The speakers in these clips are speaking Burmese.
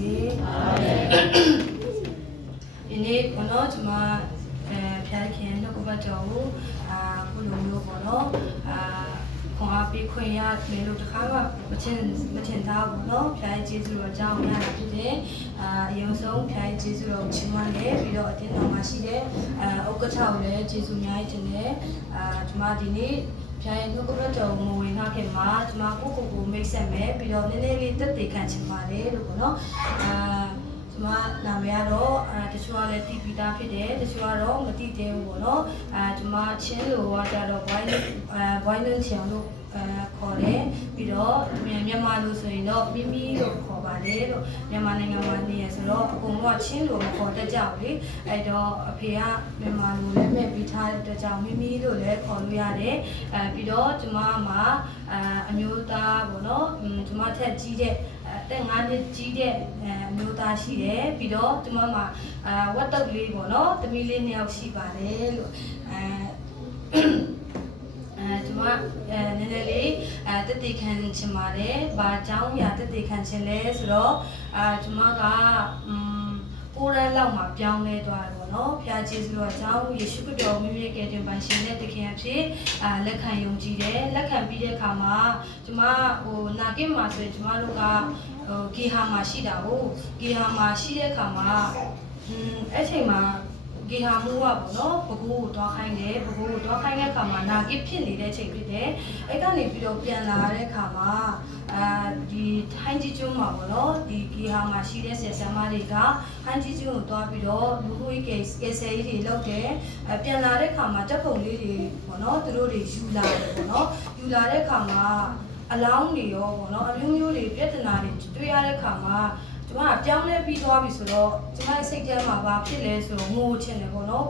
ဒီနေ့ဘောနော်ကျွန်မဖျားခင်နှုတ်ကပတ်တော်ကိုခုလိုမျိုးပေါ့နော်ခွန်အားပေးခွင့်ရမယ်လို့တခါမှမထင်သားဘူးเนาะဖျားကျေးဇူးတော်ကြောင့်ရတာဖြစ်တယ်အရင်ဆုံးဖျားကျေးဇူးတော်ချီးမွမ်းတယ်ပြီးတော့အတင်းတော်မှာရှိတဲ့ဥက္ကဋ္ဌကိုလည်းကျေးဇူးအများကြီးတင်တယ်ကျွန်မဒီနေ့ဖျားရဲ့နှုတ်ကပတ်တော်ကိုဝင်ထားခင်မှာကျွန်မကိုမိတ်ဆက်မယ်ပြီးတော့နည်းနည်းလေးတက်သေးခံချင်ပါတယ်လို့ပေါ့နော်ကျွန်မနာမည်ကတော့တချို့ကလည်းတီးပြီးသားဖြစ်တယ်တချို့ကတော့မတီးသေးဘူးပေါ့နော်ကျွန်မချင်းလိုကကြတော့ violent ချောင်းလို့ခေါ်တယ်ပြီးတော့မြန်မာလိုဆိုရင်တော့မိမိလို့ခေါ်ပါတယ်လို့မြန်မာနိုင်ငံမှာနေရဆိုတော့အကုန်လုံးကချင်းလိုခေါ်တတ်ကြဘူးလေအဲ့တော့အဖေကမြန်မာလိုလည်းမဲ့ပြီးထားတဲ့အတွက်ကြောင့်မိမိလို့လည်းခေါ်လို့ရတယ်ပြီးတော့ကျွန်မမှာအမျိုးသားပေါ့နော်ကျွန်မထက်ကြီးတဲ့တဲ့9နှစ်ကြီးတဲ့အမျိုးသားရှိတယ်ပြီးတော့ကျွန်မမှာဝတ်တုပ်လေးပေါ့နော်သမီးလေး2ယောက်ရှိပါတယ်လို့ကျွန်မနည်းနည်းလေးတက်တည်ခံချင်ပါတယ်။ဘာကြောင့်ရတက်တည်ခံချင်လဲဆိုတော့ကျွန်မကကိုရန်လောက်မှာပြောင်းလဲသွားတယ်ပေါ့နော်။ဖျားကျေးဇူးတော်ကြောင့်ယေရှုခရစ်တော်မိမိရဲ့ကယ်တင်ပိုင်ရှင်တဲ့တခင်အဖြစ်လက်ခံယုံကြည်တယ်။လက်ခံပြီးတဲ့အခါမှာကျွန်မနာကင်းမှာဆိုရင်ကျွန်မတို့ကဂေဟာမှာရှိတာကိုဂေဟာမှာရှိတဲ့အခါမှာအဲ့ချိန်မှာဂေဟာမှုကပေါ့နော်ဘကူကိုတွားခိုင်းတယ်ဘကူကိုတွားခိုင်းတဲ့အခါမှာနာကိဖြစ်နေတဲ့ချိန်ဖြစ်တယ်အဲ့ကနေပြီးတော့ပြန်လာတဲ့အခါမှာဒီထိုင်းကြီးကျွန်းမှာပေါ့နော်ဒီဂေဟာမှာရှိတဲ့ဆရာမတွေကထိုင်းကြီးကျွန်းကိုတွားပြီးတော့လူမှုရေးကယ်ဆယ်ရေးတွေလုပ်တယ်ပြန်လာတဲ့အခါမှာတပ်ပုံလေးတွေပေါ့နော်သူတို့တွေယူလာတယ်ပေါ့နော်ယူလာတဲ့အခါမှာအလောင်းတွေရောပေါ့နော်အမျိုးမျိုးတွေပြဿနာတွေတွေ့ရတဲ့အခါမှာကျွန်မပြောင်းလဲပြီးသွားပြီဆိုတော့ကျွန်မစိတ်ထဲမှာဘာဖြစ်လဲဆိုတော့ငိုချင်တယ်ပေါ့နော်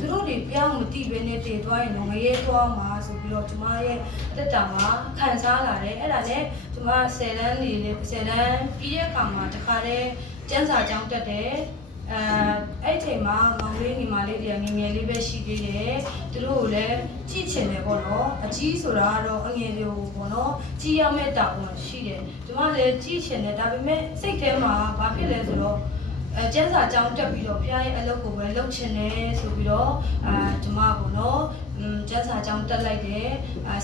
သူတို့တွေပြောင်းမတိပဲနဲ့တည်သွားရင်တော့ငရဲသွားမှာဆိုပြီးတော့ကျွန်မရဲ့အသက်တာမှာခံစားလာတယ်အဲ့ဒါနဲ့ကျွန်မ10တန်းပြီးတဲ့အခါမှာတခါတည်းကျန်းစာကျောင်းတက်တယ်အဲ့ချိန်မှာမောင်လေးညီမလေးတွေကငငယ်လေးပဲရှိသေးတယ်သူတို့ကိုလည်းကြည့်ချင်တယ်ပေါ့နော်အကြီးဆိုတာကတော့အငယ်တွေကိုပေါ့နော်ကြည့်ရမယ့်တာဝန်ရှိတယ်ကျွန်မလည်းကြည့်ချင်တယ်ဒါပေမဲ့စိတ်ထဲမှာဘာဖြစ်လဲဆိုတော့ကျန်းစာကြောင်းတက်ပြီးတော့ဖခင်ရဲ့အလုပ်ကိုပဲလုပ်ချင်တယ်ဆိုပြီးတော့ကျွန်မပေါ့နော်ကျန်းစာကြောင်းတက်လိုက်တယ်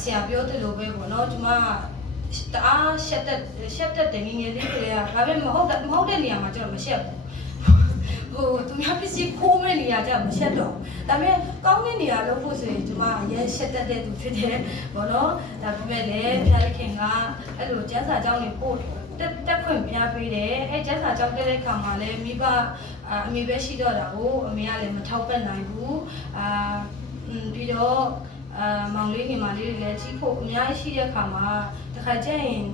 ဆရာပြောတယ်လို့ပဲပေါ့နော်ကျွန်မတအားရှက်တက်တယ်ငငယ်လေးတွေကဒါပေမဲ့မဟုတ်တဲ့နေရာမှာကျွန်တော်မရှက်ဘူးသူများပစ္စည်းခိုးမဲ့နေရာကျမရှက်တော့ဒါပေမဲ့ကောင်းတဲ့နေရာလုပ်ဖို့ဆိုရင်ကျွန်မအရင်ရှက်တတ်တဲ့သူဖြစ်တယ်ဘောနော်ဒါပေမဲ့လည်းဖျားခင်ကအဲ့လိုကျန်းစာကြောင်းတွေပို့တက်ခွင့်ပြပေးတယ်အဲ့ကျန်းစာကြောင်းတက်တဲ့ခါမှာလည်းမိဘအမေပဲရှိတော့တာကိုအမေကလည်းမထောက်ပံ့နိုင်ဘူးပြီးတော့မောင်လေးညီမလေးတွေလည်းကြီးဖို့အများကြီးရှိတဲ့ခါမှာတခါကျရင်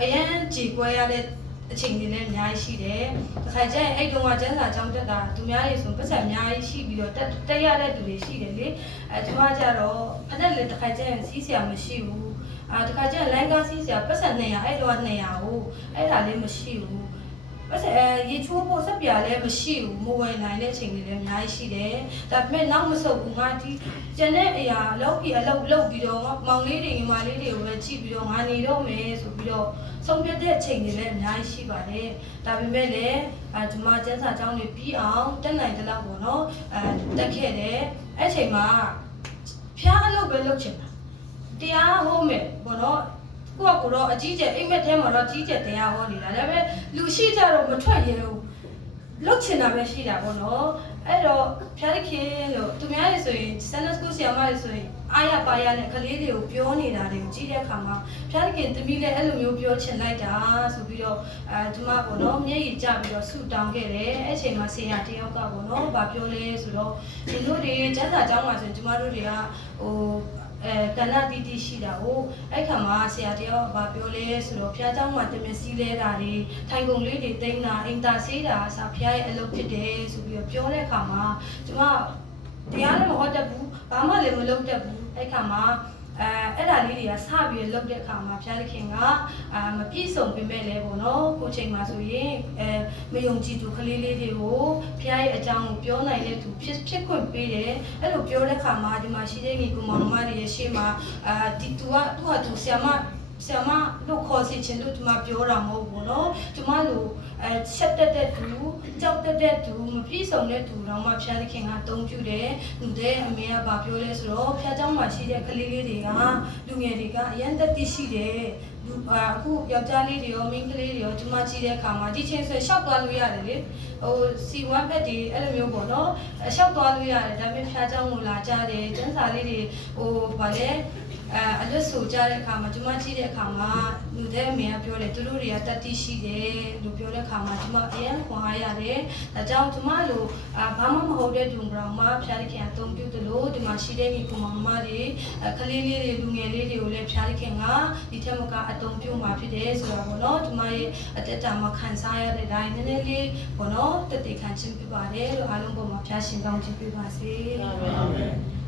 အရင်ကြည်ကွဲရတဲ့အချိန်တွေလည်းအများကြီးရှိတယ်။တစ်ခါကျရင်အဲ့တုန်းကကျန်းစာကျောင်းတက်တာသူများတွေဆိုပတ်စံအများကြီးရှိပြီးတော့တက်ရတဲ့သူတွေရှိတယ်လေ။ကျွန်မကျတော့ဖက်နဲ့လည်းတစ်ခါကျရင်စီးစရာမရှိဘူး။တစ်ခါကျရင်လိုင်းကားစီးစရာပတ်စံ200အဲ့တော့200ကိုအဲ့ဒါလေးမရှိဘူး။ပတ်စံရေချိုးဖို့စက်ပြာလည်းမရှိဘူးမဝယ်နိုင်တဲ့အချိန်တွေလည်းအများကြီးရှိတယ်။ဒါပေမဲ့နောက်မဆုတ်ဘူးငါဒီကျန်တဲ့အရာအလုပ်ပြီးတော့မောင်လေးတွေညီမလေးတွေကိုပဲကြည့်ပြီးတော့ငါနေတော့မယ်ဆိုပြီးတော့ဆုံးဖြတ်တဲ့အချိန်တွေလည်းအများကြီးရှိပါတယ်။ဒါပေမဲ့လည်းကျွန်မကျန်းစာကျောင်းတွေပြီးအောင်တက်နိုင်တဲ့လောက်ပေါ့နော်တက်ခဲ့တယ်။အဲ့ချိန်မှာဖျားအလုပ်ပဲလုပ်ချင်တာ။တရားဟောမယ်ပေါ့နော်။ကိုကတော့အကြီးကျယ်အိမ်မက်ထဲမှာတော့ကြီးကျယ်တရားဟောနေတာ။ဒါပေမဲ့လူရှိကြတော့မထွက်ရဘူး။လုပ်ချင်တာပဲရှိတာပေါ့နော်။အဲ့တော့ဖျားခင်လို့သူများတွေဆိုရင် Sunday School ဆရာမတွေဆိုရင်အားရပါရနဲ့ကလေးတွေကိုပြောနေတာတွေကိုကြည့်တဲ့အခါမှာဖျားခင်သမီးလည်းအဲ့လိုမျိုးပြောချင်လိုက်တာဆိုပြီးတော့ကျွန်မပေါ့နော်မျက်ရည်ကျပြီးတော့ဆူတောင်းခဲ့တယ်အဲ့ချိန်မှာဆရာတယောက်ကပေါ့နော်ဗာပြောလဲဆိုတော့ဒီလိုတွေကျန်းစာကျောင်းမှာဆိုရင်ကျွန်မတို့တွေကကဏ္ဍတီးတီးရှိတာကိုအဲ့ခါမှာဆရာတယောက်ကပြောလဲဆိုတော့ဖျားเจ้าမှာတမစီလဲတာတွေထိုင်ကုန်လေးတွေတိန်းတာအင်တာဆေးတာအစားဖျားရဲ့အလုပ်ဖြစ်တယ်ဆိုပြီးတော့ပြောတဲ့ခါမှာကျွန်မတရားလည်းမဟုတ်တတ်ဘူးဘာမှလည်းမလုပ်တတ်ဘူးအဲ့ခါမှာအဲ့ဒါလေးတွေကစပြီးလုပ်တဲ့အခါမှာဖျားခင်ကမပြည့်စုံပေမဲ့လည်းပေါ့နော်ကိုချိန်မှာဆိုရင်မယုံကြည်သူကလေးလေးတွေကိုဖျားရဲ့အကြောင်းကိုပြောနိုင်တဲ့သူဖြစ်ခွင့်ပေးတယ်အဲ့လိုပြောတဲ့အခါမှာဒီမှာရှိတဲ့ညီကောင်မောင်နှမတွေရဲ့ရှေ့မှာဒီသူကသူဆရာမလို့ခေါ်စီချင်လို့ဒီမှာပြောတာမဟုတ်ဘူးနော်ဒီမှာလို့ ချက်တဲ့သူကြောက်တဲ့သူမပြည့်စုံတဲ့သူတော့မှဖျားသခင်ကအသုံးပြုတယ်လူတဲ့အမေကဗာပြောလဲဆိုတော့ဖျားเจ้าမှာရှိတဲ့ကလေးလေးတွေကလူငယ်တွေကအရန်တက်တိရှိတယ်အခုယောက်ျားလေးတွေရောမိန်းကလေးတွေရောဒီမှာကြည့်တဲ့အခါမှာဒီချင်းဆိုရှောက်သွားလို့ရတယ်လေဟိုစီဝမ်ဘက်တွေအဲ့လိုမျိုးပေါ့နော်ရှောက်သွားလို့ရတယ်ဒါပေမဲ့ဖျားเจ้าကိုလာကြတယ်ကျန်းစာလေးတွေဟိုဗာလဲအလွတ်ဆိုကြတဲ့အခါမှာကျမကြည့်တဲ့အခါမှာလူတဲ့အမေကပြောတယ်သူတို့တွေကတတိရှိတယ်လို့ပြောတဲ့အခါမှာကျမအရင်ခွန်အားရတယ်ဒါကြောင့်ကျမတို့ဘာမှမဟုတ်တဲ့ဒုံဘရောင်မှာဖျားခင်အသုံးပြုသလိုဒီမှာရှိတဲ့ညီကောင်မတွေကလေးလေးတွေလူငယ်လေးတွေကိုလည်းဖျားခင်ကဒီထက်မကအသုံးပြုမှာဖြစ်တယ်ဆိုတာပေါ့နော်ကျမရဲ့အတက်တာမှာခံစားရတဲ့တိုင်းနည်းနည်းလေးပေါ့နော်တက်တည်ခံခြင်းပြပါတယ်လို့အားလုံးပေါ်မှာဖျားရှင်ကောင်းချီးပေးပါစေအာမင်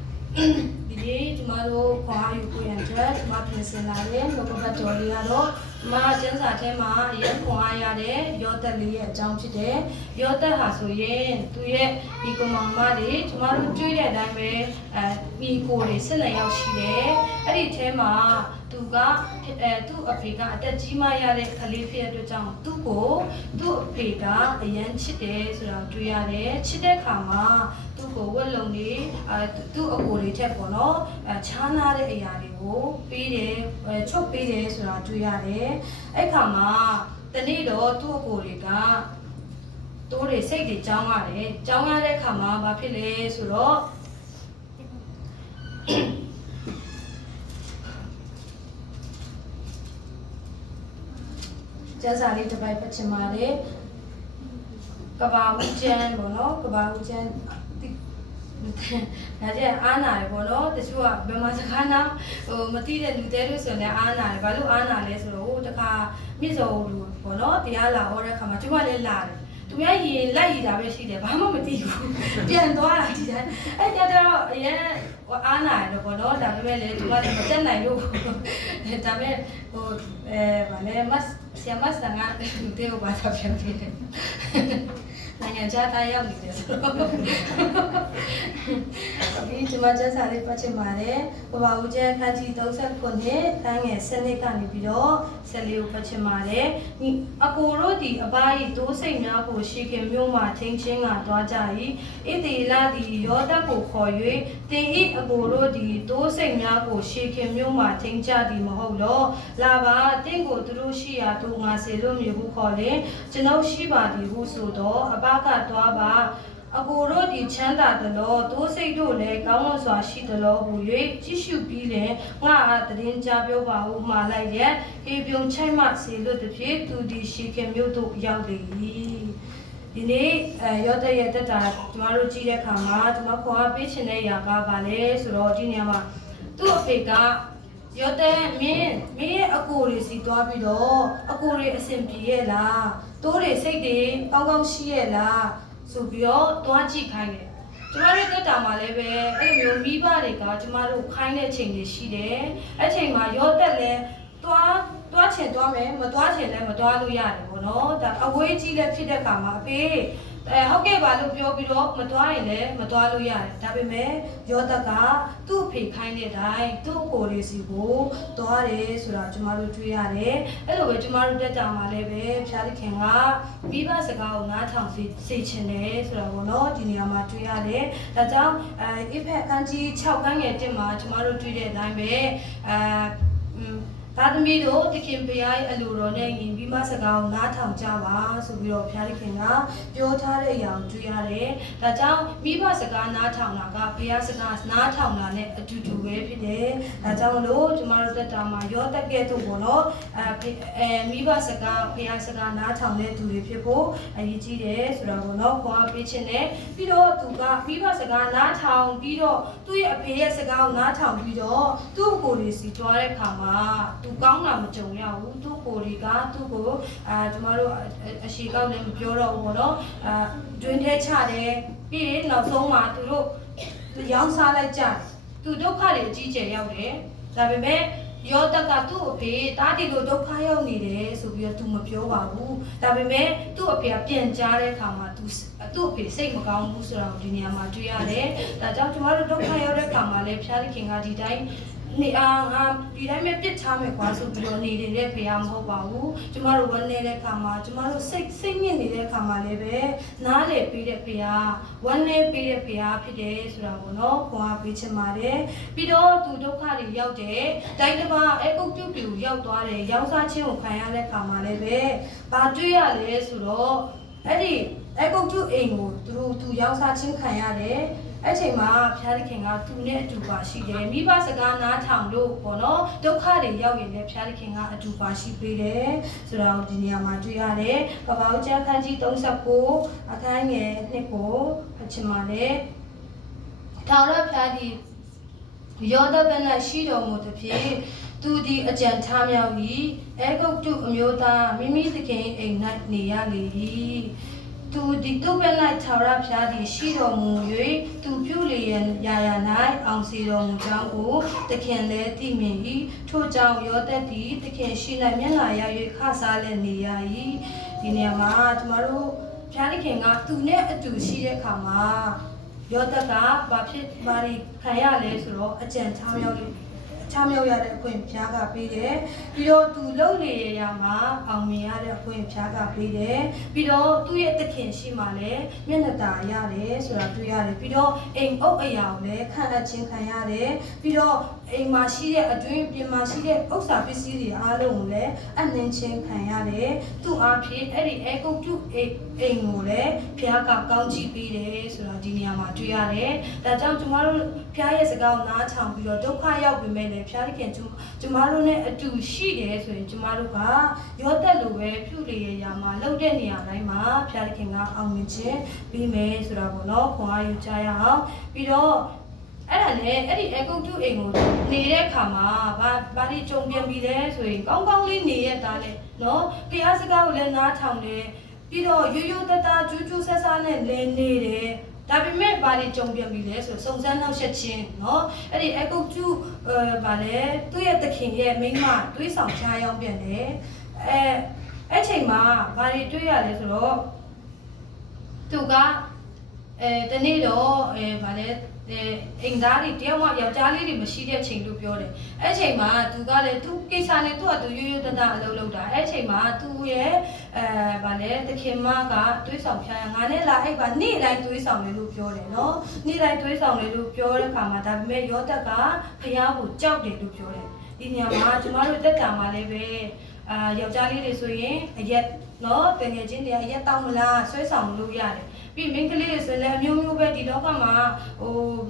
ဒီနေ့ကျမတို့ခွန်အားယူကိုရန်အတွက်ကျမပြင်ဆင်လာတဲ့လောကဘတ်တော်လေးကတော့ကျကျန်းစာထဲမှာရဲခွန်အားရတဲ့ယောသက်လေးရဲ့အကြောင်းဖြစ်တယ်ယောသက်ဟာဆိုရင်သူရဲ့ဒီကောင်မတွေကျမတို့တွေ့တဲ့အတိုင်းပဲမိကိုတွေ12ယောက်ရှိတယ်အဲ့ဒီထဲမှာသူကသူ့အဖေကအတက်ကြီးမှရတဲ့ကလေးဖြစ်တဲ့အတွက်ကြောင့်သူ့အဖေကအရန်ချစ်တယ်ဆိုတာတွေ့ရတယ်ချစ်တဲ့ခါမှာသူ့ကိုဝက်လုံးတွေသူ့အကိုတွေချက်ပေါ့နော်ချားနာတဲ့အရာတွေကိုပေးတယ်ချုပ်ပေးတယ်ဆိုတာတွေ့ရတယ်အဲ့ခါမှာတနေ့တော့သူ့အကိုတွေကတိုးတွေစိတ်တွေကြောင်းရတယ်ကြောင်းရတဲ့ခါမှာဘာဖြစ်လဲဆိုတော့ကျန်းစာလေးတစ်ပိုက်ပတ်ချင်ပါတယ်ကဘာဦးကျန်းပေါ့နော်ကဘာဦးကျန်းဒါကြအားနာရပေါ့နော်တချို့ကဘယ်မှာစကားနာမသိတဲ့လူတွေလို့ဆိုရင်အားနာတယ်ဘာလို့အားနာလဲဆိုတော့တခါမြစ်စော်လူပေါ့နော်တရားလာဟောတဲ့ခါမှာကျမလည်းလာတယ်သူများရေလိုက်ရတာပဲရှိတယ်ဘာမှမသိဘူးပြန်သွားတာဒီတိုင်းအဲ့ကြတော့အရင်အားနာရတော့ပေါ့နော်ဒါပေမဲ့လေသူကလည်းမတက်နိုင်လို့ဒါပေမဲ့ဗာလဲမတ်ဆီယမတ်စငါလူတွေကိုဘာသာပြန်ပေးတယ်နိုင်ငံခြားသားရောက်နေတယ်ဆိုတော့ဒီကျမကျန်းစာလေးပတ်ချင်ပါတယ်ဘဝဦးကျန်းခန်းကြီး39နှစ်တန်းငယ်7နှစ်ကနေပြီးတော့14ကိုပတ်ချင်ပါတယ်ဒီအကိုတို့ဒီအပါရီတိုးစိတ်များကိုရှေခင်မြို့မှာချင်းချင်းကသွားကြ၏ဣတိလဒီယောဒတ်ကိုခေါ်၍တင်ဤအကိုတို့ဒီတိုးစိတ်များကိုရှေခင်မြို့မှာချင်းကြသည်မဟုတ်တော့လာပါတင့်ကိုသူတို့ရှိရာသူငါစေလို့မျိုးဟုခေါ်လေကျွန်ုပ်ရှိပါသည်ဟုဆိုတော့အပကသွားပါအကိုတို့ဒီချမ်းသာသလိုတိုးစိတ်တို့လည်းကောင်းမွန်စွာရှိသလိုဟူ၍ကြည့်ရှုပြီးလင်ငါအားတရင်ကြပြောပါဟုမှားလိုက်ရဲ့ဟေပြုံချိုက်မှစေလို့တဖြစ်သူဒီရှိခင်မြို့သို့ရောက်လေ၏ဒီနေ့ရောတဲ့ရတက်တာကျမတို့ကြည့်တဲ့အခါမှာကျမခေါ်အားပေးချင်တဲ့ຢာကပါလေဆိုတော့ဒီနေရာမှာသူ့အဖေကရောတဲ့မင်းရဲ့အကိုတွေစီသွားပြီးတော့အကိုတွေအဆင်ပြေရဲ့လားတိုးတွေစိတ်တွေကောင်းကောင်းရှိရဲ့လားဆိုပြီးတော့တွားကြည့်ခိုင်းတယ်ကျမတို့တက်တာမှာလည်းပဲအဲ့လိုမျိုးမိဘတွေကကျမတို့ခိုင်းတဲ့ချိန်တွေရှိတယ်အဲ့ချိန်မှာရောတက်လဲတွားချင်တွားမယ်မတွားချင်လည်းမတွားလို့ရတယ်ပေါ့နော်ဒါအဝေးကြီးလည်းဖြစ်တဲ့ခါမှာအဖေဟုတ်ကဲ့ပါလို့ပြောပြီးတော့မတွားရင်လည်းမတွားလို့ရတယ်ဒါပေမဲ့ရောတက်ကသူ့အဖေခိုင်းတဲ့အတိုင်းသူ့အကိုလေးစီကိုတွားတယ်ဆိုတာကျမတို့တွေ့ရတယ်အဲ့လိုပဲကျမတို့တက်တာမှာလည်းပဲဖျားသခင်ကမိဘစကားကိုနားထောင်စေချင်တယ်ဆိုတာပေါ့နော်ဒီနေရာမှာတွေ့ရတယ်ဒါကြောင့်အိဖက်အခန်းကြီး6ခန်းငယ်1မှာကျမတို့တွေ့တဲ့အတိုင်းပဲသားသမီးတို့တခင်ဖျားရဲ့အလိုတော်နဲ့ယင်ပြီးမှစကားကိုနားထောင်ကြပါဆိုပြီးတော့ဖျားသခင်ကပြောထားတဲ့အရာကိုတွေ့ရတယ်။ဒါကြောင့်မိဘစကားနားထောင်တာကဖျားစကားနားထောင်တာနဲ့အတူတူပဲဖြစ်တယ်။ဒါကြောင့်မလို့ကျမတို့တက်တာမှာရောတက်ကဲ့သို့ပေါ့နော်မိဘစကားဖျားစကားနားထောင်တဲ့သူတွေဖြစ်ဖို့အရေးကြီးတယ်ဆိုတာပေါ့နော်။ခေါ်ပေးခြင်းနဲ့ပြီးတော့သူကမိဘစကားနားထောင်ပြီးတော့သူ့ရဲ့အဖေရဲ့စကားကိုနားထောင်ပြီးတော့သူ့အကိုတွေစီတွားတဲ့အခါမှာသူကောင်းတာမကြုံရဘူးသူ့ကိုယ်တွေကသူ့ကိုကျမတို့အရှိကောက်လည်းမပြောတော့ဘူးပေါ့နော်တွင်ထဲချတယ်ပြီးရင်နောက်ဆုံးမှာသူတို့ရောင်းစားလိုက်ကြသူဒုက္ခတွေအကြီးကျယ်ရောက်တယ်ဒါပေမဲ့ရောတက်ကသူ့အဖေတားတီလိုဒုက္ခရောက်နေတယ်ဆိုပြီးတော့သူမပြောပါဘူးဒါပေမဲ့သူ့အဖေကပြန်ကြားတဲ့အခါမှာသူ့အဖေစိတ်မကောင်းဘူးဆိုတာကိုဒီနေရာမှာတွေ့ရတယ်ဒါကြောင့်ကျမတို့ဒုက္ခရောက်တဲ့အခါမှာလည်းဖျားသခင်ကဒီတိုင်း နေအားငါဒီတိုင်းပဲပြစ်ချမယ်ကွာဆိုပြီးတော့နေတဲ့ဖေရမဟုတ်ပါဘူးကျမတို့ဝန်းနေတဲ့ခါမှာကျမတို့စိတ်ညစ်နေတဲ့ခါမှာလည်းပဲနားလေပြီးတဲ့ဖေရဝန်းနေပြီးတဲ့ဖေရဖြစ်တယ်ဆိုတာကိုနော်ခွန်အားပေးချင်ပါတယ်ပြီးတော့သူဒုက္ခတွေရောက်တယ်တိုင်းတစ်ပါးအကုတ်ပြုတ်ပြူရောက်သွားတယ်ရောင်းစားခြင်းကိုခံရတဲ့ခါမှာလည်းပဲဘာတွေ့ရလဲဆိုတော့အဲ့ဒီအကုတ်ပြုတ်အိမ်ကိုသူရောင်းစားခြင်းခံရတယ်အဲ့ချိန်မှာဖျားသခင်ကသူနဲ့အတူပါရှိတယ်မိဘစကားနားထောင်လို့ပေါ့နော်ဒုက္ခတွေရောက်ရင်လည်းဖျားသခင်ကအတူပါရှိပေးတယ်ဆိုတာကိုဒီနေရာမှာတွေ့ရတယ်ကပ္ပဦးကျမ်းခန်းကြီး39အခန်းငယ်1ကိုဖတ်ချင်ပါတယ်ထာဝရဘုရားသည်ယောသဘနရှိတော်မူသည်ဖြင့်သူသည်အကြံထားမြောက်၏အေဂုတ်တုအမျိုးသားမိမိသခင်အိမ်၌နေရလေ၏သူဒီတုဘ၌ထာဝရဘုရားသည်ရှိတော်မူ၍သူပြုလျင်ရာရာ၌အောင်စီတော်မူကြောင်းကိုသခင်လည်းသိမြင်၏ထို့ကြောင့်ယောသက်သည်သခင်ရှိ၌မျက်နှာရ၍ခစားလည်းနေရ၏ဒီနေရာမှာကျမတို့ဘုရားသခင်ကသူနဲ့အတူရှိတဲ့အခါမှာယောသက်ကဘာတွေခံရလဲဆိုတော့အကြံချောင်းရောက်ရတဲ့အခွင့်ဖျားကပေးတယ်ပြီးတော့သူလှုပ်နေရမှာအောင်မြင်ရတဲ့အခွင့်ဖျားကပေးတယ်ပြီးတော့သူ့ရဲ့သခင်ရှိမှလည်းမျက်နှာตาရတယ်ဆိုတာတွေ့ရတယ်ပြီးတော့အိမ်အုပ်အရာကိုလည်းခံအပ်ခြင်းခံရတယ်ပြီးတော့အိမ်မှာရှိတဲ့အတွင်းပြင်မှာရှိတဲ့ဥစ္စာပစ္စည်းတွေအားလုံးကိုလည်းအနှင်းချင်းခံရတယ်သူ့အားဖြင့်အဲ့ဒီအေဂုတ်တုအိမ်ကိုလည်းဖျားကကောင်းချီးပေးတယ်ဆိုတာဒီနေရာမှာတွေ့ရတယ်ဒါကြောင့်ကျမတို့ဖျားရဲ့စကားကိုနားထောင်ပြီးတော့ဒုက္ခရောက်ပြီမဲ့လည်းဖျားခင်ကျမတို့နဲ့အတူရှိတယ်ဆိုရင်ကျမတို့ကရောသက်လိုပဲပြုလေရာမှာလှုပ်တဲ့နေရာတိုင်းမှာဖျားခင်ကအောင်မြင်ခြင်းပြီးမယ်ဆိုတာပေါ့နော်ခွန်အားယူကြရအောင်ပြီးတော့အဲ့ဒါနဲ့အဲ့ဒီအကုတ်တုအိမ်ကိုနေတဲ့ခါမှာဘာတွေကြုံပြန်ပြီးလဲဆိုရင်ကောင်းကောင်းလေးနေရတာလေနော်ဖျားစကားကိုလည်းနားထောင်တယ်ပြီးတော့ရိုးရိုးတသားကျူးကျူးဆဆနဲ့လဲနေတယ်ဒါပေမဲ့ဘာတွေကြုံပြန်ပြီလဲဆိုစုံစမ်းနှောက်ယှက်ခြင်းเนาะအဲ့ဒီအကုတ်ကျူဗာလဲသူ့ရဲ့သခင်ရဲ့မိန်းမတွေးဆောင်ချားရောက်ပြန်တယ်အဲ့ချိန်မှာဘာတွေတွေးရလဲဆိုတော့သူကတနေ့တော့ဗာလဲအိမ်သားတွေတယောက်မှယောက်ျားလေးတွေမရှိတဲ့ချိန်လို့ပြောတယ်အဲ့ချိန်မှာသူကလည်းသူကိစ္စနဲ့သူ့အတူရိုးရိုးတသားအလုပ်လုပ်တာအဲ့ချိန်မှာသူရဲ့ဗာလဲသခင်မကတွေးဆောင်ဖျားရငါနဲ့လာအိပ်ပါနေ့တိုင်းတွေးဆောင်လေလို့ပြောတယ်နော်နေ့တိုင်းတွေးဆောင်လေလို့ပြောတဲ့ခါမှာဒါပေမဲ့ယောသက်ကဖျားကိုကြောက်တယ်လို့ပြောတယ်ဒီညမှာကျမတို့တက်တာမှာလည်းပဲယောက်ျားလေးတွေဆိုရင်အရက်နော်တကယ်ချင်းတွေအရက်တောင်းမလားဆွဲဆောင်လို့ရတယ်ပြီးမိန်းကလေးတွေဆိုလည်းအမျိုးမျိုးပဲဒီလောကမှာ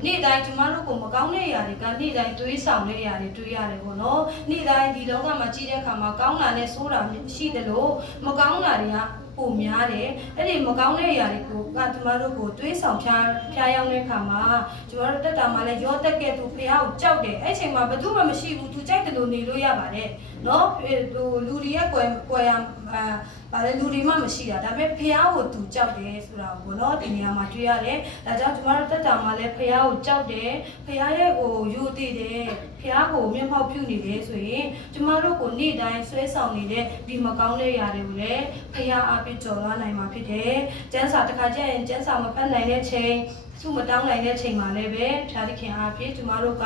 နေ့တိုင်းကျမတို့ကိုမကောင်းတဲ့ຢာတွေကနေ့တိုင်းတွေးဆောင်တဲ့ຢာတွေတွေးရတယ်ပေါ့နော်နေ့တိုင်းဒီလောကမှာကြည့်တဲ့အခါမှာကောင်းတာနဲ့ဆိုးတာရှိတယ်လို့မကောင်းတာတွေကပုံများတယ်အဲ့ဒီမကောင်းတဲ့ຢာတွေကိုကျမတို့ကိုတွေးဆောင်ဖျားရောက်တဲ့အခါမှာကျမတို့တက်တာမှာလည်းရောတက်ကဲသူဖះကိုကြောက်တယ်အဲ့ချိန်မှာဘယ်သူမှမရှိဘူးသူကြိုက်တယ်လို့နေလို့ရပါတယ်နော်လူတွေရဲ့ကွယ်ရဗါလဲလူတွေမှမရှိတာဒါပေမဲ့ဖះကိုသူကြောက်တယ်ဆိုတာကိုနော်ဒီနေရာမှာတွေ့ရတယ်ဒါကြောင့်ကျမတို့တက်တာမှာလည်းဖះကိုကြောက်တယ်ဖះရဲ့ကိုယူတည်တယ်ဖះကိုမျက်မှောက်ပြုနေတယ်ဆိုရင်ကျမတို့ကိုနေ့တိုင်းဆွဲဆောင်နေတဲ့ဒီမကောင်းတဲ့ຢာတွေကိုလည်းဖះအပြစ်ကျော်လွှားနိုင်မှာဖြစ်တယ်ကျန်းစာတစ်ခါကျရင်ကျန်းစာမဖတ်နိုင်တဲ့ချိန်သူ့မတောင်းနိုင်တဲ့ချိန်မှာလည်းပဲဖျားသခင်အားဖြင့်ကျမတို့က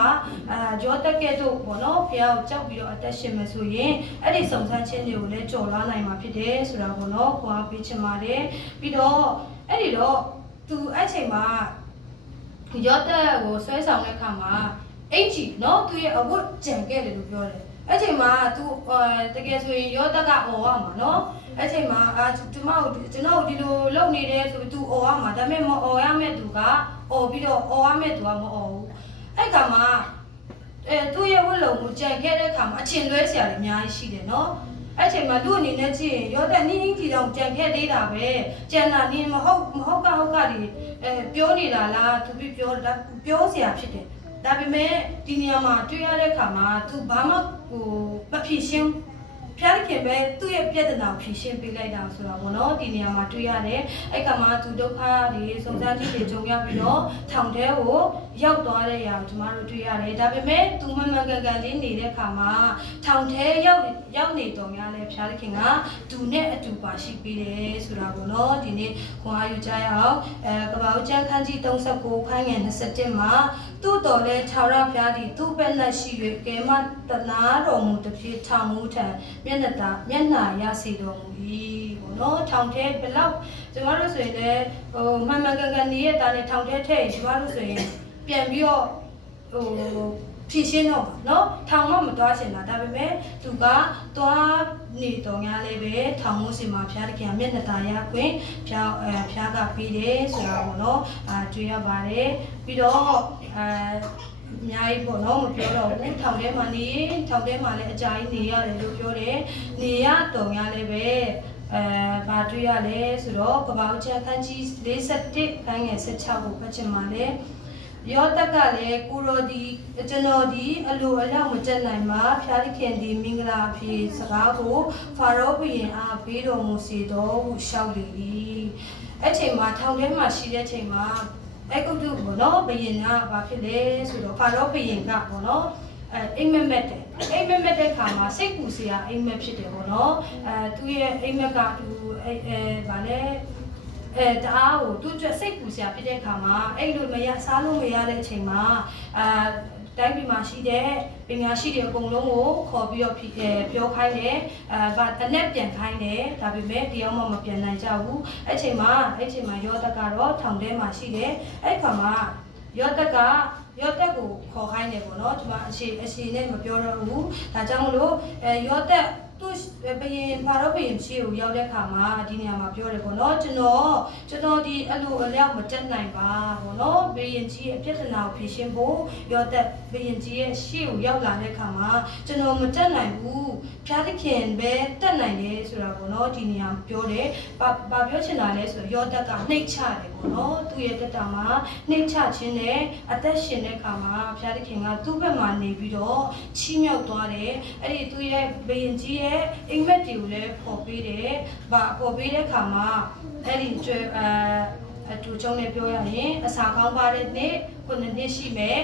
ရောတက်ကဲ့သို့ပေါ့နော်ဖျားကိုကြောက်ပြီးတော့အသက်ရှင်မယ်ဆိုရင်အဲ့ဒီစုံစမ်းခြင်းတွေကိုလည်းကြော်လွှားနိုင်မှာဖြစ်တယ်ဆိုတာပေါ့နော်ခွန်အားပေးချင်ပါတယ်ပြီးတော့အဲ့ဒီတော့သူအဲ့ချိန်မှာရောတက်ကိုဆွဲဆောင်တဲ့အခါမှာအင်ကြီးနော်သူရဲ့အဝတ်ကြံခဲ့တယ်လို့ပြောတယ်အဲ့ချိန်မှာသူတကယ်ဆိုရင်ရောတက်ကအော်ရမှာနော်အဲ့ချိန်မှာကျွန်တော်ဒီလိုလုပ်နေတယ်ဆိုပြီးသူအော်ရမှာဒါပေမဲ့မအော်ရမဲ့သူကအော်ပြီးတော့အော်ရမဲ့သူကမအော်ဘူးအဲ့ကမှာသူ့ရဲ့ဝတ်လုံကိုကြံခဲ့တဲ့အခါမှာအချင်းလွဲစရာတွေအများကြီးရှိတယ်နော်အဲ့ချိန်မှာလူအနေနဲ့ကြည့်ရင်ရောတက်နင်းအင်းကြီးတောင်ကြံခဲ့သေးတာပဲကြံတာနင်းမဟုတ်ကဒီပြောနေတာလားသူပြောစရာဖြစ်တယ်ဒါပေမဲ့ဒီနေရာမှာတွေ့ရတဲ့အခါမှာသူဘာမှမဖြစ်ရှင်းဖျားခင်ပဲသူ့ရဲ့ပြဿနာကိုဖြေရှင်းပေးလိုက်တာဆိုတာပေါ့နော်ဒီနေရာမှာတွေ့ရတယ်အဲ့ကမှသူဒုက္ခတွေစုံစမ်းကြည့်တွေကြုံရပြီးတော့ထောင်ထဲကိုရောက်သွားတဲ့နေရာကိုကျမတို့တွေ့ရတယ်ဒါပေမဲ့သူမှန်မှန်ကန်ကန်လေးနေတဲ့အခါမှာထောင်ထဲ ရောက်နေတော့များလဲဖျားသခင်ကသူနဲ့အတူပါရှိပေးတယ်ဆိုတာကိုနော်ဒီနေ့ခွန်အားယူကြရအောင်ကပ္ပဦးကျမ်းခန်းကြီး39ခန်းငယ်21မှာသူ့တော်လဲခြောက်ရဖျားသည်သူ့ဘက်၌ရှိ၍ကဲမတနာတော်မူတဖြစ်ထောင်မှုထံမျက်နှာရစေတော်မူ၏ဘောနော်ထောင်ထဲဘယ်လောက်ကျမတို့ဆိုရင်လည်းမှန်မှန်ကန်နေရတာနဲ့ထောင်ထဲထည့်ကျမတို့ဆိုရင်ပြန်ပြီးတော့ဖြည့်ရှင်းတော့နော်ထောင်မှမသွားချင်တာဒါပေမဲ့သူကသွားနေတော့များလေးပဲထောင်မှုစီမှာဖျားတခင်မျက်နှာသာရခွင့်ဖျားကပြီးတယ်ဆိုတာပေါ့နော်တွေ့ရပါတယ်ပြီးတော့အများကြီးပေါ့နော်မပြောတော့ဘူးထောင်ထဲမှာလည်းအကြာကြီးနေရတယ်လို့ပြောတယ်နေရတော့များလေးပဲဘာတွေ့ရလဲဆိုတော့ကပ္ပဦးကျမ်းခန်းကြီး41ခန်းငယ်16ကိုဖတ်ချင်ပါလေယောသက်ကလည်းကိုရောဒီကျွန်တော်ဒီအလိုအလျောက်မကျက်နိုင်မှာဖျားသခင်ဒီမင်္ဂလာဖြေစကားကိုဖာရောဘုရင်အားပေးတော်မူစေတော်ဟုလျှောက်လေ၏အဲ့ချိန်မှာထောင်ထဲမှာရှိတဲ့ချိန်မှာအဲ့ကုတ်တုဘောနော်ဘုရင်ကဘာဖြစ်လဲဆိုတော့ဖာရောဘုရင်ကဘောနော်အိမ်မက်တဲ့ခါမှာစိတ်ပူစရာအိမ်မက်ဖြစ်တယ်ပေါ့နော်သူရဲ့အိမ်မက်ကသူဗာလဲတအားကိုသူ့အတွက်စိတ်ပူစရာဖြစ်တဲ့ခါမှာအဲ့လိုစားလို့မရတဲ့အချိန်မှာတိုင်းပြည်မှာရှိတဲ့ပညာရှိတွေအကုန်လုံးကိုခေါ်ပြီးတော့ပြောခိုင်းတယ်အနက်ပြန်ခိုင်းတယ်ဒါပေမဲ့တရားမှမပြန်နိုင်ကြဘူးအဲ့ချိန်မှာယောသက်ကတော့ထောင်ထဲမှာရှိတယ်အဲ့ခါမှာယောသက်ကိုခေါ်ခိုင်းတယ်ပေါ့နော်ဒီမှာအရှိနဲ့မပြောတော့ဘူးဒါကြောင့်မလို့ယောသက်သူဘယင်ဖာရောဘယင်ရှိကိုရောက်တဲ့ခါမှာဒီနေရာမှာပြောတယ်ပေါ့နော်ကျွန်တော်ဒီအလိုအလျောက်မတက်နိုင်ပါပေါ့နော်ဘယင်ကြီးရဲ့ပြဿနာကိုဖြေရှင်းဖို့ရောသက်ဘယင်ကြီးရဲ့ရှေ့ကိုရောက်လာတဲ့ခါမှာကျွန်တော်မတက်နိုင်ဘူးဖျားသခင်ပဲတက်နိုင်တယ်ဆိုတာပေါ့နော်ဒီနေရာပြောတယ်ဘာပြောချင်တာလဲဆိုတော့ရောသက်ကနှိတ်ချတယ်ပေါ့နော်သူ့ရဲ့တက်တာမှာနှိတ်ချခြင်းနဲ့အသက်ရှင်တဲ့ခါမှာဖျားသခင်ကသူ့ဘက်မှာနေပြီးတော့ချီးမြှောက်သွားတယ်အဲ့ဒီသူ့ရဲ့ဘယင်ကြီးအိမ်မက်တွေကိုလည်းပေါ်ပေးတယ်။ပေါ်ပေးတဲ့ခါမှာအဲ့ဒီအတူချုံနဲ့ပြောရရင်အစာကောင်းပါတဲ့နေ့9နှစ်ရှိမယ်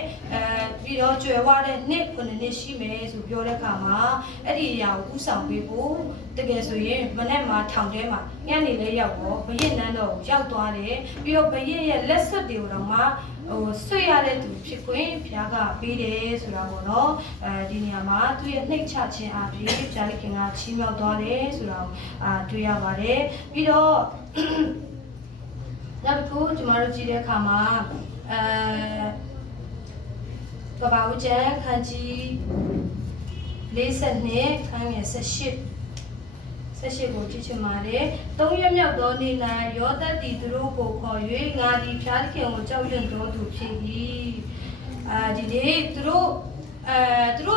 ပြီးတော့ကျွယ်ဝတဲ့နေ့9နှစ်ရှိမယ်ဆိုပြောတဲ့ခါမှာအဲ့ဒီအရာကိုဥဆောင်ပေးဖို့တကယ်ဆိုရင်မနေ့မှထောင်ထဲမှာညနေလေးရောက်တော့ဘရင်နန်းတော်ကိုရောက်သွားတယ်ပြီးတော့ဘရင်ရဲ့လက်စွပ်တွေကိုတော့မှဆွေရတဲ့သူဖြစ်ခွင့်ဘုရားကပေးတယ်ဆိုတာပေါ့နော်ဒီနေရာမှာသူရဲ့နှိတ်ချခြင်းအပြင်ဘုရားခင်ကချီးမြှောက်သွားတယ်ဆိုတာကိုတွေ့ရပါတယ်ပြီးတော့နောက်တစ်ခုကျွန်တော်တို့ကြည့်တဲ့အခါမှာကပ္ပဦးကျမ်းခန်းကြီး42ခန်းငယ်18ကိုကြည့်ချင်ပါတယ်3ရက်မြောက်သောနေ့၌ယောသတ်သည်သူတို့ကိုခေါ်၍ငါသည်ဖျားသခင်ကိုကြောက်ရွံ့သောသူဖြစ်၏ဒီနေ့သူတို့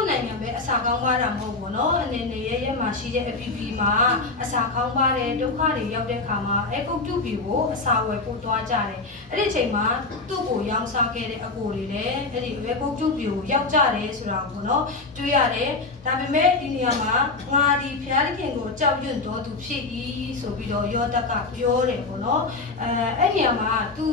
နိုင်ငံပဲအစာကောင်းပါတာမဟုတ်ဘူးเนาะအနေနဲ့ရဲမှာရှိတဲ့အပီပီမှာအစာကောင်းပါတယ်ဒုက္ခတွေရောက်တဲ့ခါမှာအကုတ်တုပီကိုအစာဝယ်ပို့သွားကြတယ်အဲ့ဒီအချိန်မှာသူ့ကိုရောင်းစားခဲ့တဲ့အကိုတွေလည်းအဲ့ဒီအကုတ်တုပီကိုရောက်ကြတယ်ဆိုတာကိုเนาะတွေ့ရတယ်ဒါပေမဲ့ဒီနေရာမှာငါဒီဖျားသခင်ကိုကြောက်ရွံ့တော်သူဖြစ်၏ဆိုပြီးတော့ယောသက်ကပြောတယ်ပေါ့เนาะအဲ့ဒီနေရာမှာသူ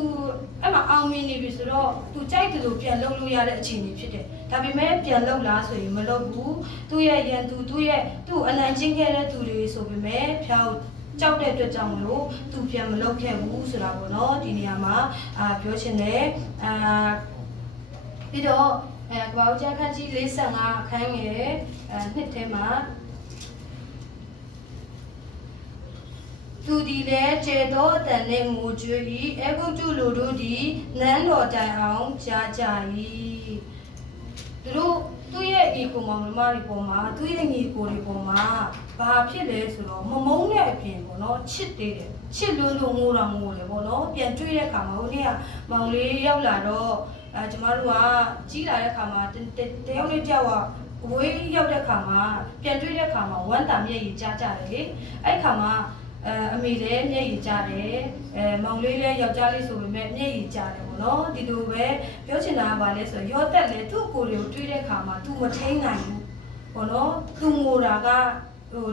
အဲ့မှာအောင်မြင်နေပြီဆိုတော့သူကြိုက်တယ်လို့ပြန်လုပ်လို့ရတဲ့အခြေအနေဖြစ်တယ်ဒါပေမဲ့ပြန်လုပ်လားဆိုရင်မလုပ်ဘူးသူ့ရဲ့ရန်သူသူ့အနိုင်ကျင့်ခဲ့တဲ့သူတွေဆိုပေမဲ့ဖျားကိုကြောက်တဲ့အတွက်ကြောင့်မလို့သူပြန်မလုပ်ခဲ့ဘူးဆိုတာပေါ့နော်ဒီနေရာမှာပြောချင်တယ်ပြီးတော့ကပ္ပဦးကျမ်းခန်းကြီး45အခန်းငယ်နှစ်ထဲမှာသူဒီလဲကျေတော်တန်နဲ့ငိုကြွေး၏အဂုတ်ကျလူတို့ဒီနန်းတော်တိုင်အောင်ကြားကြ၏သူရဲ့ညီကိုမောင်နှမတွေပေါ်မှာသူရဲ့ညီကိုတွေပေါ်မှာဘာဖြစ်လဲဆိုတော့မမုန်းတဲ့အပြင်ပေါ့နော်ချစ်သေးတယ်ချစ်လို့ငိုတယ်ပေါ့နော်ပြန်တွေ့တဲ့အခါမှာဟိုနေ့ကမောင်လေးရောက်လာတော့ကျမတို့ကကြီးလာတဲ့အခါမှာတယောက်လေးကြောက်ကဝေးရောက်တဲ့အခါမှာပြန်တွေ့တဲ့အခါမှာဝမ်းသာမျက်ရည်ကျကြတယ်လေအဲ့ခါမှာအမေလည်းမျက်ရည်ကျတယ်မောင်လေးလည်းယောက်ျားလေးဆိုပေမဲ့မျက်ရည်ကျတယ်ပေါ့နော်ဒီလိုပဲပြောချင်တာကဘာလဲဆိုတော့ရောသက်လေသူ့ကိုယ်တွေကိုတွေးတဲ့အခါမှာ तू မထိန်နိုင်ဘူးပေါ့နော် तू ငိုတာကဟို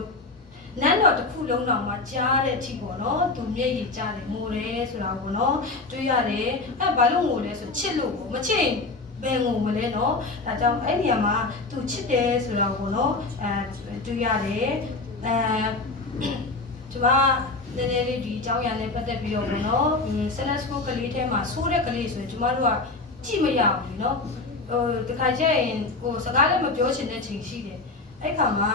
နန်းတော်တစ်ခုလုံးတောင်မှကြားတဲ့အထိပေါ့နော် तू မျက်ရည်ကျတယ်ငိုတယ်ဆိုတာပေါ့နော်တွေးရတယ်ဘာလို့ငိုလဲဆိုချစ်လို့ပေါ့မချစ် ဘယ်ငုံမလဲနော်ဒါကြောင့်အဲ့နေရာမှာသူချစ်တယ်ဆိုတော့ကိုနော်တွေ့ရတယ်ကျမနည်းနည်းလေးဒီအကြောင်းအရာနဲ့ပတ်သက်ပြီးတော့ပေါ့နော်Senate School ကလေးထဲမှာဆိုးတဲ့ကလေးဆိုရင်ကျမတို့ကကြည့်မရဘူးနော်တခါကျရင်စကားလည်းမပြောချင်တဲ့ချိန်ရှိတယ်အဲ့ခါမှာ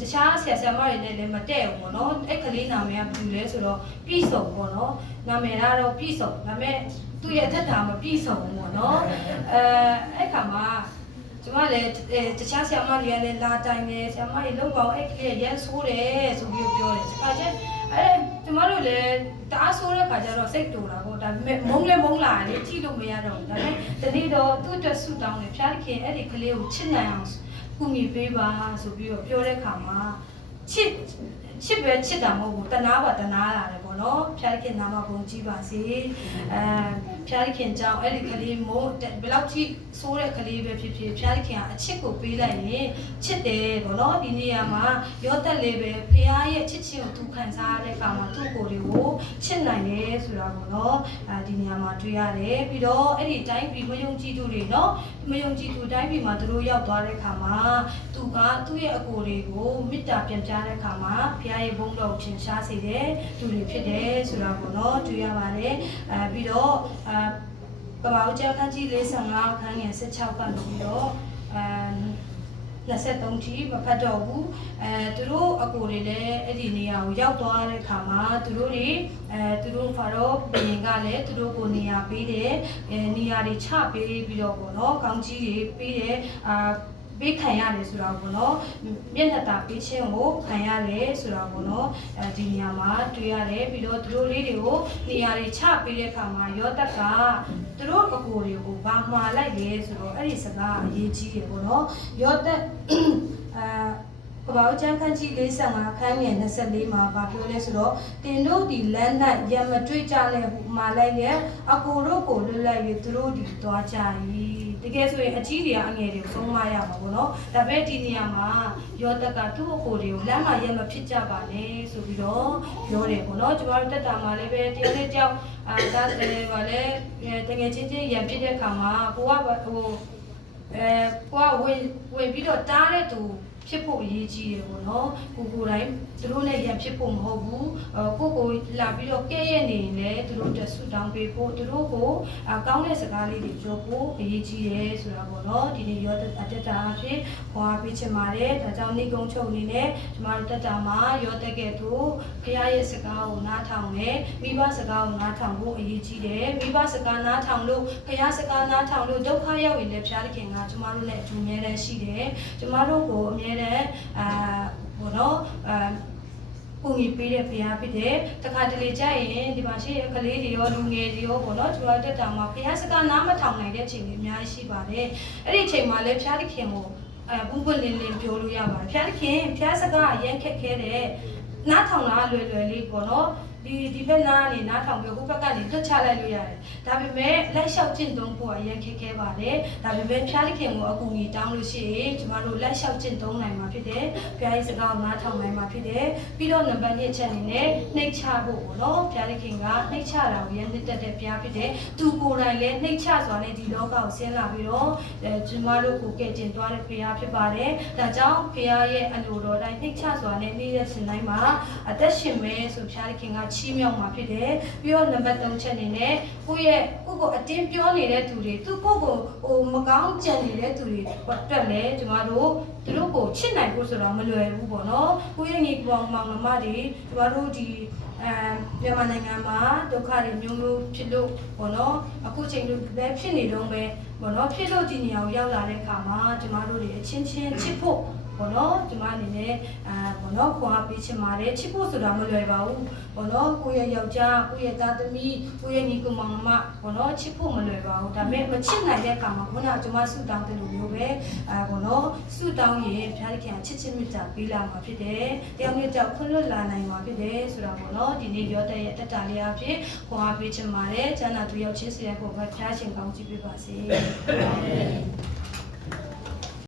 တခြားဆရာဆရာမတွေနဲ့လည်းမတည့်ဘူးပေါ့နော်အဲ့ကလေးနာမည်ကဘယ်လိုလဲဆိုတော့ပြည်စုံပေါ့နော်နာမည်ကတော့ပြည်စုံဒါပေမဲ့သူ့ရဲ့အသက်တာမပြည်စုံဘူးပေါ့နော်အဲ့ခါမှာကျမလည်းတခြားဆရာမတွေကလည်းလာတိုင်တယ်ဆရာမတွေလောက်ပေါင်းအဲ့ကလေးရန်ဆိုးတယ်ဆိုပြီးပြောတယ်ဒါကြကျမတို့လည်းတအားဆိုးတဲ့ခါကျတော့စိတ်တူတာပေါ့ဒါပေမဲ့မုန်းလဲမုန်းလာတယ်ကြည့်လို့မရတော့ဘူးဒါပေမဲ့တနေ့တော့သူ့အတွက်ဆူတောင်းတယ်ဖျားခင်အဲ့ဒီကလေးကိုချစ်နိုင်အောင်ကူညီပေးပါဆိုပြီးတော့ပြောတဲ့ခါမှာချစ်ပဲချစ်တာမဟုတ်ဘူးတနာပါတနာလာတယ်ပေါ့နော်ဖျားခင်နာမဘုံကြည့်ပါစေဖျားခင်ကြောင့်အဲ့ဒီကလေးမို့ဘယ်လောက်ထိဆိုးတဲ့ကလေးပဲဖြစ်ဖြစ်ဖျားခင်ကအချစ်ကိုပေးလိုက်ရင်ချစ်တယ်ပေါ့နော်ဒီနေရာမှာရောတက်လေးပဲဖျားရဲ့ချစ်ချင်းကိုသူခံစားတဲ့အခါမှာသူ့ကိုယ်လေးကိုချစ်နိုင်တယ်ဆိုတာပေါ့နော်ဒီနေရာမှာတွေ့ရတယ်ပြီးတော့အဲ့ဒီတိုင်းပြည်မယုံကြည်သူတွေနော်မယုံကြည်သူတိုင်းပြည်မှာသူတို့ရောက်သွားတဲ့အခါမှာသူကသူ့ရဲ့အကိုတွေကိုမေတ္တာပြန်ကြားတဲ့အခါမှာဖျားရဲ့ဘုန်းတော်ကိုထင်ရှားစေတဲ့သူတွေဖြစ်တယ်ဆိုတာပေါ့နော်တွေ့ရပါတယ်ပြီးတော့ကမ္ဘာ့ကျောင်းခန်းကြီး45ခန်းငယ်16ကနေပြီးတော့23ထိမဖတ်တော့ဘူးသူတို့အကိုတွေလည်းအဲ့ဒီနေရာကိုရောက်သွားတဲ့အခါမှာသူတို့ဖာတော့ပြင်ကလည်းသူတို့ကိုနေရာပေးတယ်နေရာတွေချပေးပြီးတော့ပေါ့နော်ကောင်းကြီးတွေပေးတယ်ပေးခံရတယ်ဆိုတာပေါ့နော်မျက်နှာတာပေးခြင်းကိုခံရတယ်ဆိုတာပေါ့နော်ဒီနေရာမှာတွေ့ရတယ်ပြီးတော့သူတို့လေးတွေကိုနေရာတွေချပေးတဲ့အခါမှာရောတက်ကသူတို့အကိုတွေကိုဗာမှားလိုက်လေဆိုတော့အဲ့ဒီစကားအရေးကြီးတယ်ပေါ့နော်ရောတက်ကဘာကျန်းခန်းကြီး45ခန်းငယ်24မှာဗာပြောလဲဆိုတော့တင်တို့ဒီလမ်း၌ရမတွေ့ကြလဲဟူမှာလိုက်လေအကိုတို့ကိုလွတ်လိုက်၍သူတို့ဒီသွားကြ၏တကယ်ဆိုရင်အကြီးတွေကအငယ်တွေကိုသုံးမရပါဘူးเนาะဒါပေမဲ့ဒီနေရာမှာရောတက်ကသူ့အကိုတွေကိုလမ်းမှာရက်မဖြစ်ကြပါနဲ့ဆိုပြီးတော့ပြောတယ်ပေါ့เนาะကျမတို့တက်တာမှာလည်းပဲတရားလေးကြောက်ဒါဗာလဲတကယ်ချင်းရံဖြစ်တဲ့ခါမှာကိုကဝင်ပြီးတော့တားတဲ့သူဖြစ်ဖို့အရေးကြီးတယ်ပေါ့နော်ကိုတိုင်းသူတို့နဲ့ရံဖြစ်ဖို့မဟုတ်ဘူးကိုလာပြီးတော့ကဲ့ရဲ့နေရင်လည်းသူတို့တက်ဆူတောင်းပေးဖို့သူတို့ကိုကောင်းတဲ့စကားလေးတွေပြောဖို့အရေးကြီးတယ်ဆိုတာပေါ့နော်ဒီနေ့ရောတက်တာအဖြစ်ခေါ်ပေးချင်ပါတယ်ဒါကြောင့်နေကုန်းချုပ်အနေနဲ့ကျမတို့တက်တာမှာရောတက်ကဲ့သို့ခရရဲ့စကားကိုနားထောင်မယ်မိဘစကားကိုနားထောင်ဖို့အရေးကြီးတယ်မိဘစကားနားထောင်လို့ခရစကားနားထောင်လို့ဒုက္ခရောက်ရင်လည်းဖျားသခင်ကကျမတို့နဲ့အတူအမြဲတမ်းရှိတယ်ကျမတို့ကိုအမြဲဘောနော်ကိုကြီးပေးတဲ့ဖရားဖြစ်တယ်တခါတလေကြရင်ဒီမှာရှိတဲ့ကလေးတွေရောလူငယ်တွေရောပေါ့နော်ကျွန်တော်တက်တာမှာဖရားစကားနားမထောင်နိုင်တဲ့အချိန်တွေအများကြီးရှိပါတယ်အဲ့ဒီအချိန်မှာလည်းဖရားသခင်ကိုပွင့်လင်းပြောလို့ရပါတယ်ဖရားသခင်ဖရားစကားအရင်ခက်ခဲတဲ့နားထောင်တာလွယ်လေးပေါ့နော်ဒီဘက်နားကနေနားထောင်ပြီးဟိုဘက်ကနေတွတ်ချလိုက်လို့ရတယ်ဒါပေမဲ့လိုက်လျှောက်ကျင့်သုံးဖို့အရင်ခက်ခဲပါတယ်ဒါပေမဲ့ဖျားခင်ကိုအကူအညီတောင်းလို့ရှိရင်ကျမတို့လိုက်လျှောက်ကျင့်သုံးနိုင်မှာဖြစ်တယ်ဖျားရဲ့စကားကိုနားထောင်နိုင်မှာဖြစ်တယ်ပြီးတော့နံပါတ်1ချက်အနေနဲ့နှိတ်ချဖို့ပေါ့နော်ဖျားခင်ကနှိတ်ချတာကိုရန်တက်တဲ့ဖျားဖြစ်တယ်သူကိုယ်တိုင်လည်းနှိတ်ချစွာနဲ့ဒီလောကကိုဆင်းလာပြီးတော့ကျမတို့ကိုကယ်တင်သွားတဲ့ဖျားဖြစ်ပါတယ်ဒါကြောင့်ဖျားရဲ့အလိုတော်တိုင်းနှိတ်ချစွာနဲ့နေတဲ့စင်တိုင်းမှာအသက်ရှင်မယ်ဆိုဖျားခင်ကချီးမြှောက်မှာဖြစ်တယ်ပြီးတော့နံပါတ်3ချက်အနေနဲ့ကိုအတင်းပြောနေတဲ့သူတွေသူကိုမကောင်းကြံနေတဲ့သူတွေတက်လဲကျမတို့သူတို့ကိုချစ်နိုင်ဖို့ဆိုတော့မလွယ်ဘူးပေါ့နော်ကိုရဲ့ညီကောင်မောင်နှမတွေကျမတို့ဒီမြန်မာနိုင်ငံမှာဒုက္ခတွေမျိုးမျိုးဖြစ်လို့ပေါ့နော်အခုချိန်လို့လည်းဖြစ်နေတော့ပဲပေါ့နော်ဖြစ်လို့ဒီနေရာကိုရောက်လာတဲ့အခါမှာကျမတို့တွေအချင်းချင်းချစ်ဖို့ဘောနော်ဒီမှာအနေနဲ့ဘောနော်ခွာပေးချင်ပါတယ်ချစ်ဖို့ဆိုတာမလွယ်ပါဘူးဘောနော်ကိုယ့်ရဲ့ယောက်ျားကိုယ့်ရဲ့သားသမီးကိုယ့်ရဲ့ညီကောင်မောင်နှမဘောနော်ချစ်ဖို့မလွယ်ပါဘူးဒါပေမဲ့မချစ်နိုင်တဲ့အခါမှာခုနကကျွန်မဆုတောင်းတယ်လို့မျိုးပဲဘောနော်ဆုတောင်းရင်ဘုရားသခင်ချစ်ချင်းမြတ်တာပေးလာမှာဖြစ်တယ်တယောက်နဲ့တယောက်ခွင့်လွတ်လာနိုင်မှာဖြစ်တယ်ဆိုတာဘောနော်ဒီနေ့ရောတဲ့တက်တာလေးအဖြစ်ခွာပေးချင်ပါတယ်ကျမ်းစာသူရောက်ချင်းစီတဲ့ကိုဘုရားရှင်ကောင်းချီးပေးပါစေ